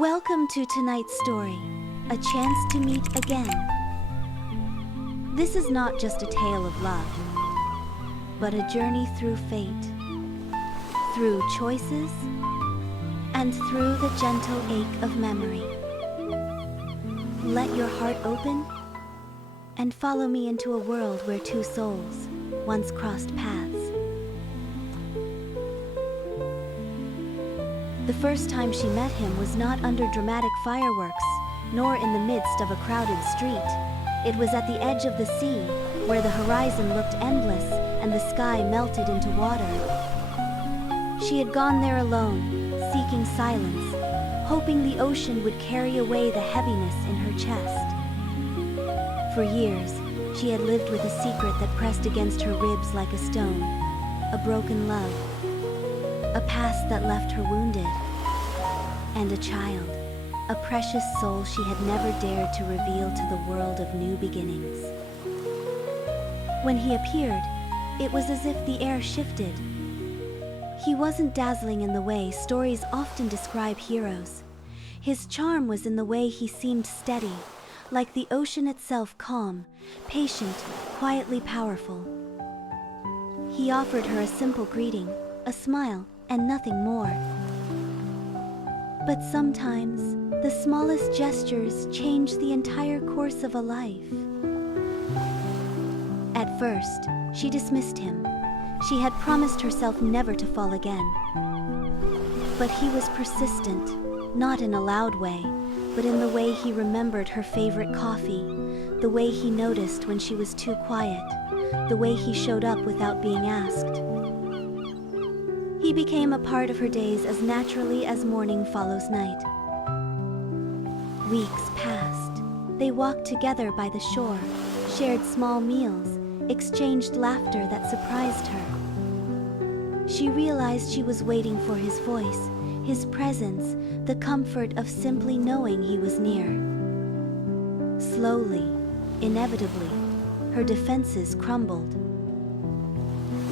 Welcome to tonight's story, a chance to meet again. This is not just a tale of love, but a journey through fate, through choices, and through the gentle ache of memory. Let your heart open and follow me into a world where two souls once crossed paths. The first time she met him was not under dramatic fireworks, nor in the midst of a crowded street. It was at the edge of the sea, where the horizon looked endless and the sky melted into water. She had gone there alone, seeking silence, hoping the ocean would carry away the heaviness in her chest. For years, she had lived with a secret that pressed against her ribs like a stone, a broken love, a past that left her wounded, and a child, a precious soul she had never dared to reveal to the world of new beginnings. When he appeared, it was as if the air shifted. He wasn't dazzling in the way stories often describe heroes. His charm was in the way he seemed steady, like the ocean itself, calm, patient, quietly powerful. He offered her a simple greeting, a smile, and nothing more. But sometimes, the smallest gestures change the entire course of a life. At first, she dismissed him. She had promised herself never to fall again. But he was persistent, not in a loud way, but in the way he remembered her favorite coffee, the way he noticed when she was too quiet, the way he showed up without being asked. He became a part of her days as naturally as morning follows night. Weeks passed. They walked together by the shore, shared small meals, exchanged laughter that surprised her. She realized she was waiting for his voice, his presence, the comfort of simply knowing he was near. Slowly, inevitably, her defenses crumbled.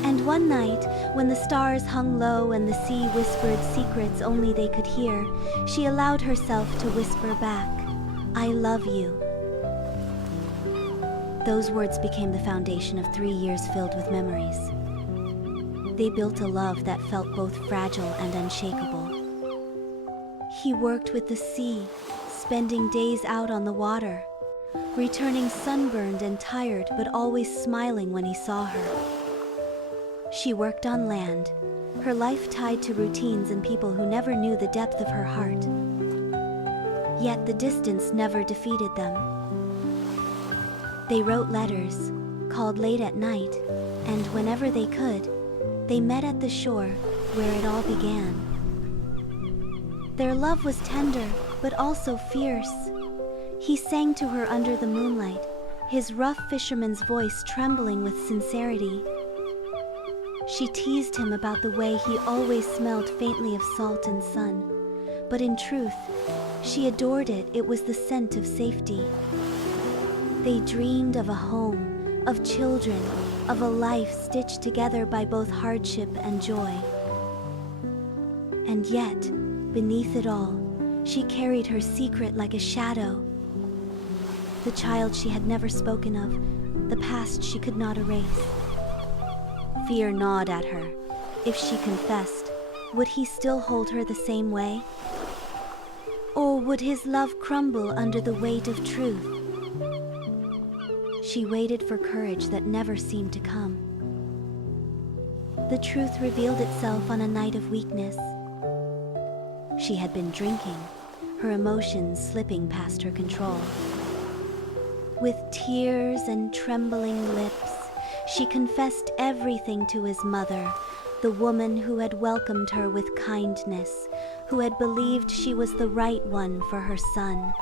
And one night, when the stars hung low and the sea whispered secrets only they could hear, she allowed herself to whisper back, "I love you." Those words became the foundation of 3 years filled with memories. They built a love that felt both fragile and unshakable. He worked with the sea, spending days out on the water, returning sunburned and tired but always smiling when he saw her. She worked on land, her life tied to routines and people who never knew the depth of her heart. Yet the distance never defeated them. They wrote letters, called late at night, and whenever they could, they met at the shore where it all began. Their love was tender, but also fierce. He sang to her under the moonlight, his rough fisherman's voice trembling with sincerity. She teased him about the way he always smelled faintly of salt and sun, but in truth, she adored it. It was the scent of safety. They dreamed of a home, of children, of a life stitched together by both hardship and joy. And yet, beneath it all, she carried her secret like a shadow. The child she had never spoken of, the past she could not erase. Fear gnawed at her. If she confessed, would he still hold her the same way? Or would his love crumble under the weight of truth? She waited for courage that never seemed to come. The truth revealed itself on a night of weakness. She had been drinking, her emotions slipping past her control. With tears and trembling lips, she confessed everything to his mother, the woman who had welcomed her with kindness, who had believed she was the right one for her son.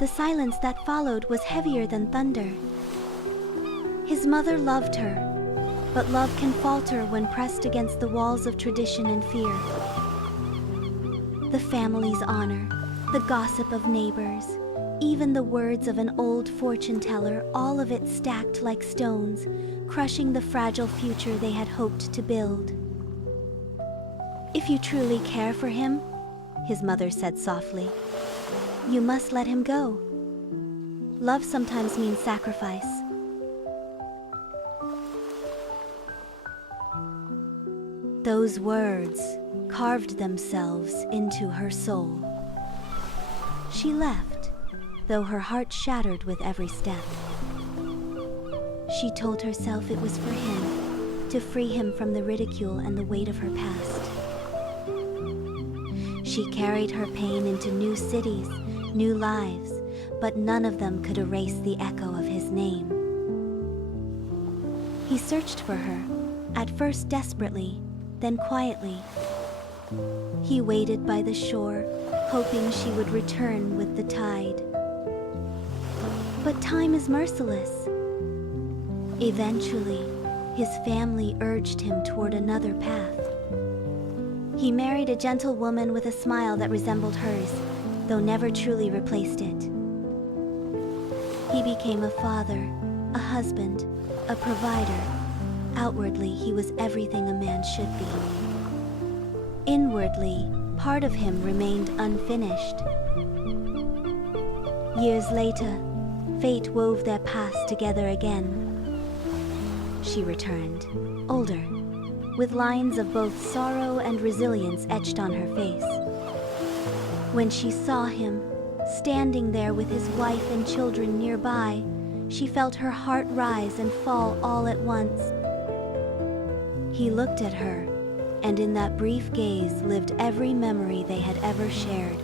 The silence that followed was heavier than thunder. His mother loved her, but love can falter when pressed against the walls of tradition and fear. The family's honor, the gossip of neighbors, even the words of an old fortune teller, all of it stacked like stones, crushing the fragile future they had hoped to build. If you truly care for him, his mother said softly. You must let him go. Love sometimes means sacrifice. Those words carved themselves into her soul. She left, though her heart shattered with every step. She told herself it was for him, to free him from the ridicule and the weight of her past. She carried her pain into new cities, new lives, but none of them could erase the echo of his name. He searched for her, at first desperately, then quietly. He waited by the shore, hoping she would return with the tide. But time is merciless. Eventually, his family urged him toward another path. He married a gentle woman with a smile that resembled hers, though never truly replaced it. He became a father, a husband, a provider. Outwardly, he was everything a man should be. Inwardly, part of him remained unfinished. Years later, fate wove their paths together again. She returned, older, with lines of both sorrow and resilience etched on her face. When she saw him, standing there with his wife and children nearby, she felt her heart rise and fall all at once. He looked at her, and in that brief gaze lived every memory they had ever shared.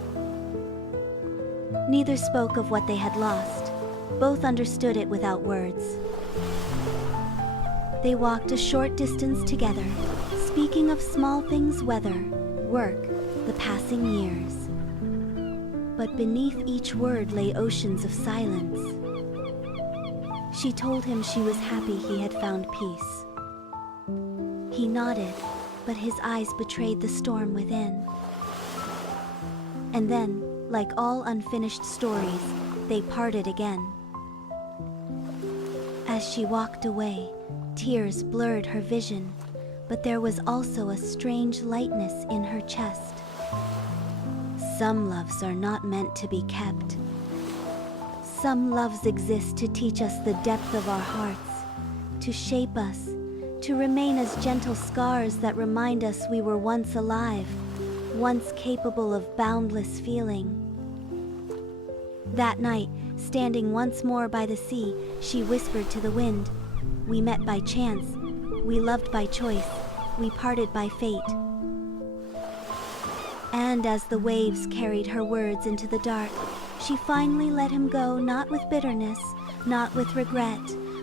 Neither spoke of what they had lost. Both understood it without words. They walked a short distance together, speaking of small things, weather, work, the passing years. But beneath each word lay oceans of silence. She told him she was happy he had found peace. He nodded, but his eyes betrayed the storm within. And then, like all unfinished stories, they parted again. As she walked away, tears blurred her vision, but there was also a strange lightness in her chest. Some loves are not meant to be kept. Some loves exist to teach us the depth of our hearts, to shape us, to remain as gentle scars that remind us we were once alive, once capable of boundless feeling. That night, standing once more by the sea, she whispered to the wind, "We met by chance, we loved by choice, we parted by fate." And as the waves carried her words into the dark, she finally let him go, not with bitterness, not with regret,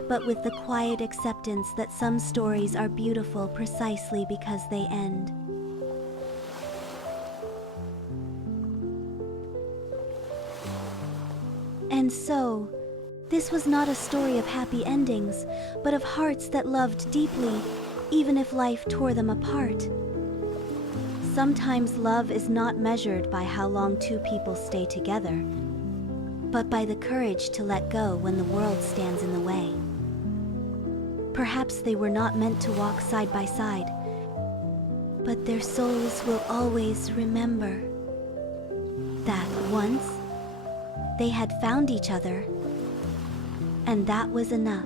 but with the quiet acceptance that some stories are beautiful precisely because they end. And so, this was not a story of happy endings, but of hearts that loved deeply, even if life tore them apart. Sometimes love is not measured by how long two people stay together, but by the courage to let go when the world stands in the way. Perhaps they were not meant to walk side by side, but their souls will always remember that once they had found each other, and that was enough.